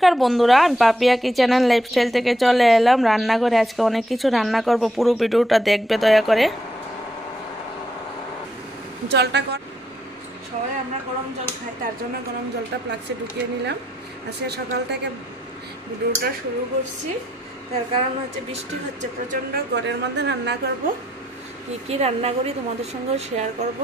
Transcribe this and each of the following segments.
नमस्कार बंधुरा पापिया kitchen and lifestyle থেকে চলে এলাম রান্নাঘরে। আজকে অনেক কিছু রান্না করব, পুরো ভিডিওটা দেখবে দয়া করে। জলটা সবাই আমরা গরম জল খাই, তার জন্য গরম জলটা প্লাক্সে ঢুকিয়ে নিলাম। আজকে সকাল থেকে ভিডিওটা শুরু করছি, তার কারণ হচ্ছে বৃষ্টি হচ্ছে প্রচন্ড, ঘরের মধ্যে রান্না করব। কি কি রান্না করি তোমাদের সঙ্গে শেয়ার করব।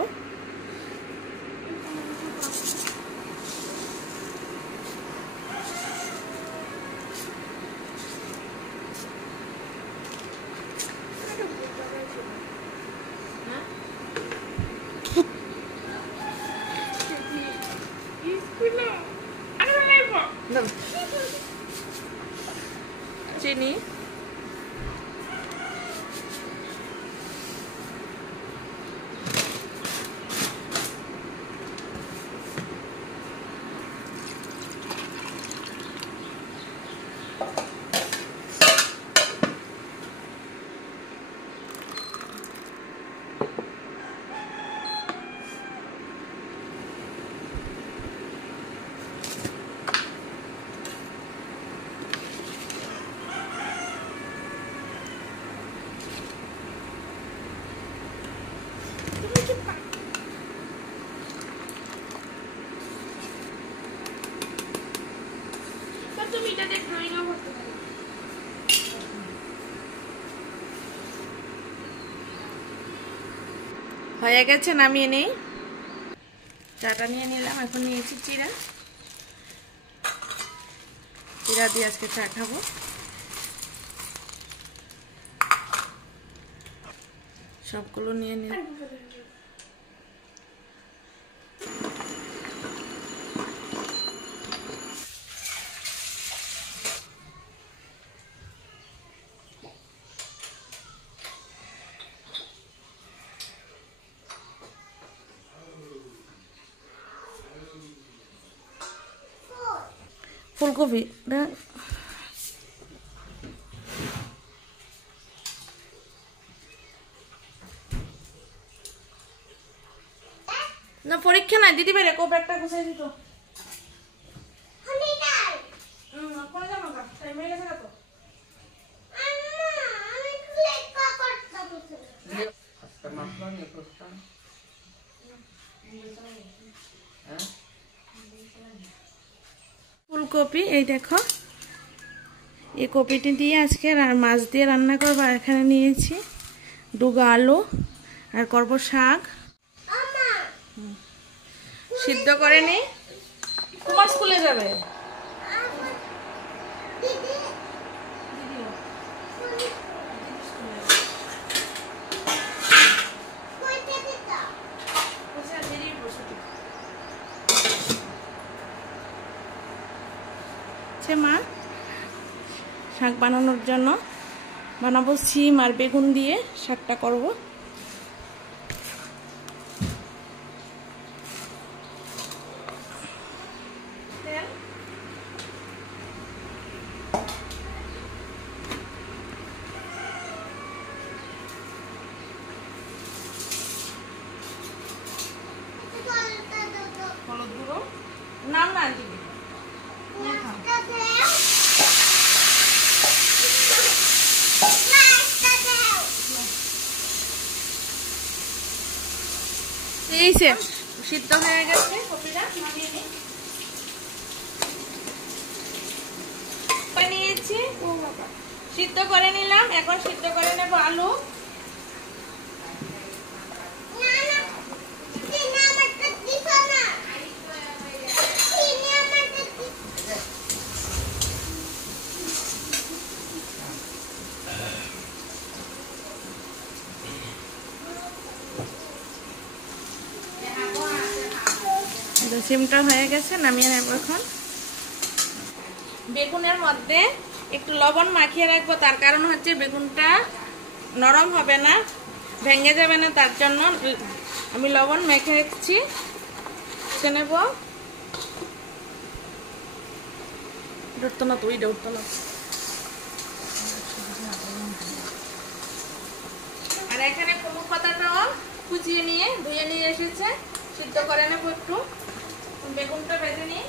চিনি, হয়ে গেছে, নামিয়ে নেই। চাটা নিয়ে নিলাম, এখন নিয়েছি চিরা। চিরা দিয়ে আজকে চা খাবো। সবগুলো নিয়ে নিলাম। ফুলকপি না, পরীক্ষা নাই দিদি বেরে কোপ একটা গুছাই দিত। ফুলকপি এই দেখো, এই কপিটি দিয়ে আজকে মাছ দিয়ে রান্না করবো। আর এখানে নিয়েছি ডুগা আলু আর করব শাক। সিদ্ধ করে নি, তোমার স্কুলে যাবে। মা শাক বানানোর জন্য বানাবো সিম আর বেগুন দিয়ে শাকটা করব। হলুদ গুঁড়ো নাম না দিবি, এই সে সিদ্ধ হয়ে গেছে কপিটা, নামিয়ে নিই। নিয়েছি, সিদ্ধ করে নিলাম। এখন সিদ্ধ করে নেব আলু। সিমটা হয়ে গেছে, নামিয়ে নেব। এখন বেগুনের মধ্যে একটু লবণ মাখিয়ে রাখবো, তার কারণ হচ্ছে বেগুনটা নরম হবে না, ভেঙে যাবে না, তার জন্য আমি লবণ মেখে রেখেছি। নেব ডরতো না, তুই ডরতো না। আর এখানে কুমড়ো পাতাটাও কুচিয়ে নিয়ে ধুয়ে নিয়ে এসেছে, সিদ্ধ করে নেব একটু। বেগুনটা ভেজে নিই।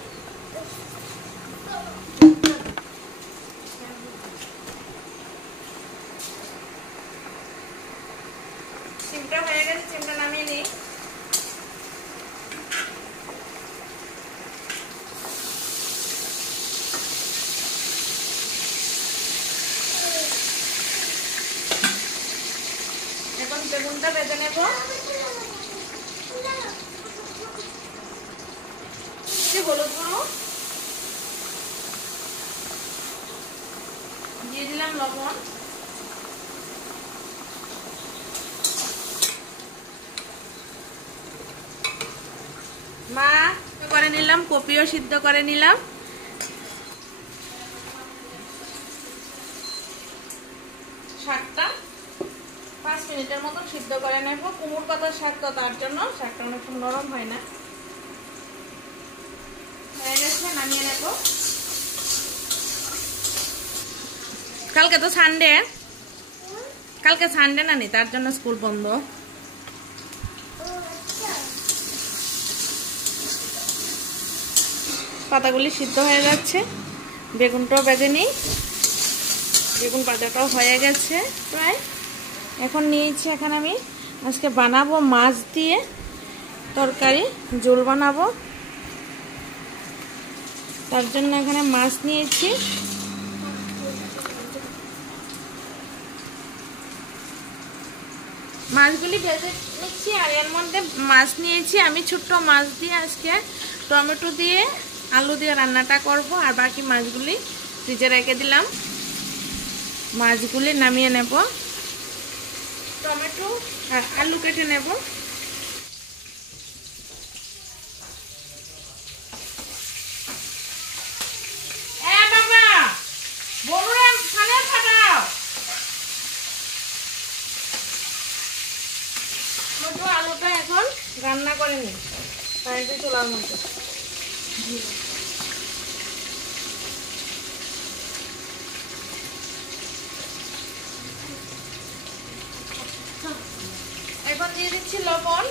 শাকটা ভেজে নেব। হলুদ গুঁড়ো দিয়ে দিলাম, লবণ, মা করে নিলাম, কপিও সিদ্ধ করে নিলাম। শাকটা 5 মিনিটের মতো সিদ্ধ করে নেব। কুমড়োর পাতার শাক তো, তার জন্য শাকটা অনেক নরম হয় না। হয়ে গেছে, নামিয়ে নেব। কালকে তো সানডে, কালকে সানডে না নি, তার জন্য স্কুল বন্ধ। পাতাগুলি সিদ্ধ হয়ে যাচ্ছে, বেগুনটাও ভেজে নিই। বেগুন ভাজাটাও হয়ে গেছে প্রায়। এখন নিয়েছি এখানে আমি আজকে বানাবো মাছ দিয়ে তরকারি, ঝোল বানাবো। তার জন্য এখানে মাছ নিয়েছি। মাছগুলি ভেজে নিচ্ছি, আর এর মধ্যে মাছ নিয়েছি আমি ছোট্ট মাছ দিয়ে আজকে টমেটো দিয়ে আলু দিয়ে রান্নাটা করব। আর বাকি মাছগুলি ফ্রিজে রেখে দিলাম। মাছগুলি নামিয়ে নেব, টমেটো আর আলু কেটে নেব। আলুটা এখন রান্না করে নিই কারেন্টের চুলার মধ্যে। এখন দিয়ে দিচ্ছি লবণ,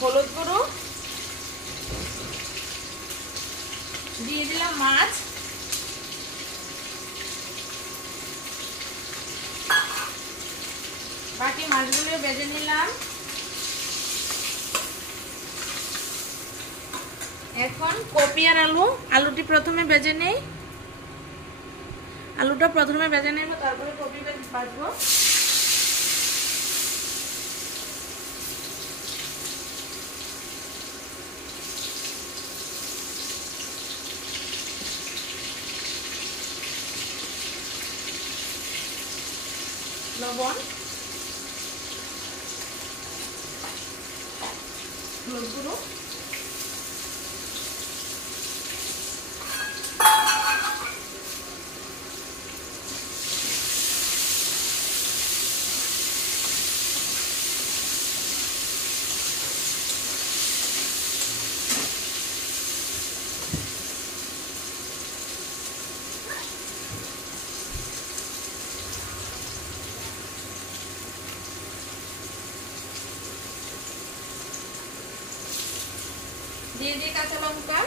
হলুদ গুঁড়ো, দিয়ে দিলাম মাছ, বাকি মাছগুলো ভেজে নিলাম। এখন কপি আর আলুটি প্রথমে ভেজে নেই। আলুটা প্রথমে ভেজে নেব, তারপরে কপি ভাজবো। লবণ, হলুদ গুঁড়ো, দিয়ে দিয়ে কাঁচা লঙ্কা,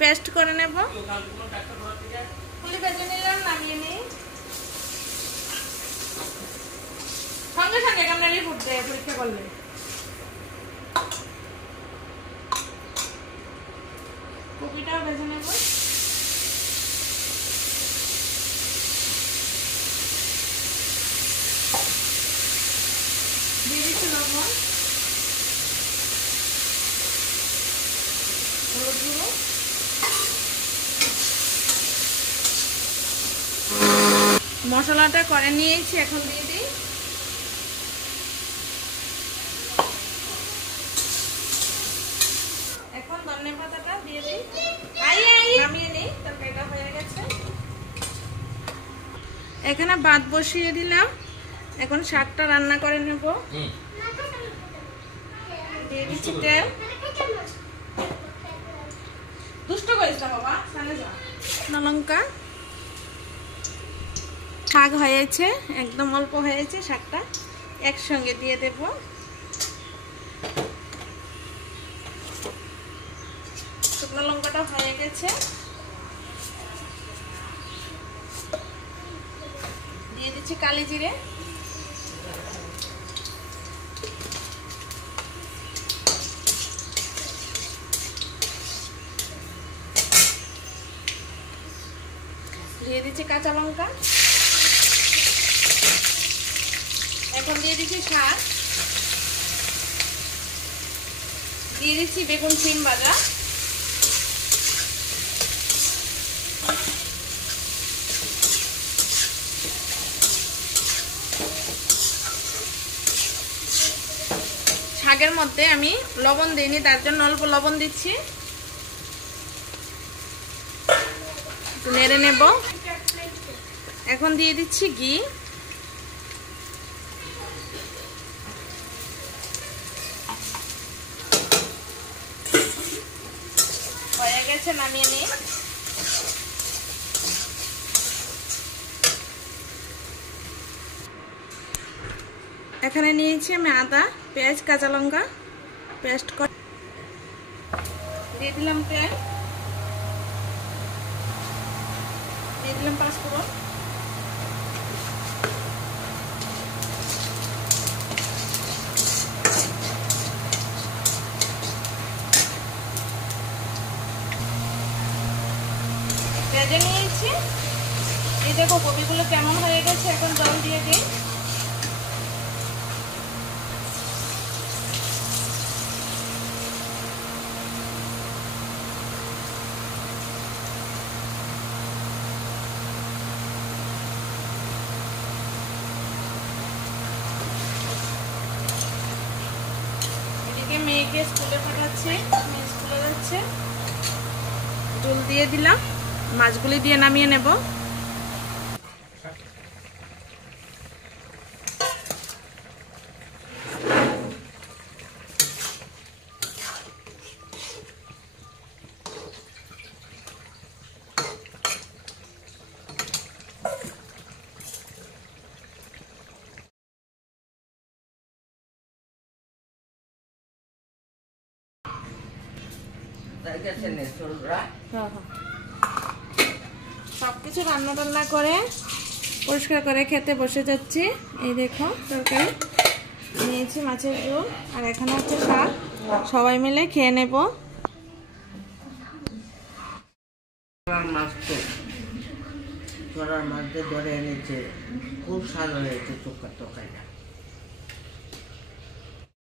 পেস্ট করে নেব। ফুলি ভেজে নিলাম, নামিয়ে নিই। সঙ্গে সঙ্গে কেমন রিপোর্ট দেয় পরীক্ষা করলে। কপিটাও ভেজে নেব। দিয়ে দিচ্ছি লবণ, হলুদ গুঁড়ো, মশলাটা করে নিয়েছি, এখন দিয়ে দিই। এখন ধনে পাতাটা দিয়ে দিই, নামিয়ে নিই। তরকারিটা হয়ে গেছে। এখানে ভাত বসিয়ে দিলাম, এখন শাকটা রান্না করে নেব। দিয়ে দিচ্ছি তেল। দুষ্ট করিস না বাবা, সামনে যা। লঙ্কা, শাক হয়েছে, একদম অল্প হয়েছে, শাকটা একসঙ্গে দিয়ে দেব। শুকনো লঙ্কাটা হয়ে গেছে, দিয়ে দিচ্ছি কালি জিরে, দিয়ে দিচ্ছি কাঁচা লঙ্কা, এখন দিয়ে দিচ্ছি শাক, দিয়ে দিচ্ছি বেগুন সিম ভাজা, শাকের মধ্যে আমি লবণ দিইনি, তার জন্য অল্প লবণ দিচ্ছি, নেড়ে নেব। এখন দিয়ে দিচ্ছি ঘি, হয়ে গেছে, নামিয়ে নিই। এখানে নিয়েছি আমি আদা, পেঁয়াজ, কাঁচা লঙ্কা পেস্ট করে দিয়ে দিলাম, তেল দিয়ে দিলাম, পাঁচফোড়ন, ভেজে নিয়েছি। এই দেখো কপিগুলো কেমন হয়ে গেছে, এখন জল দিয়ে দিই। এদিকে মেয়েকে স্কুলে পাঠাচ্ছি, মেয়ে স্কুলে যাচ্ছে। জল দিয়ে দিলাম, মাছগুলি দিয়ে নামিয়ে নেব। সবকিছু রান্না টান্না করে পরিষ্কার করে খেতে বসে যাচ্ছি। এই দেখো তরকারি নিয়েছি, মাছের ঝোল, আর এখানে হচ্ছে শাক। সবাই মিলে খেয়ে নেব। মাছ তো ধরার মাছ ধরে এনেছে, খুব স্বাদ হয়েছে চোখা তরকারিটা।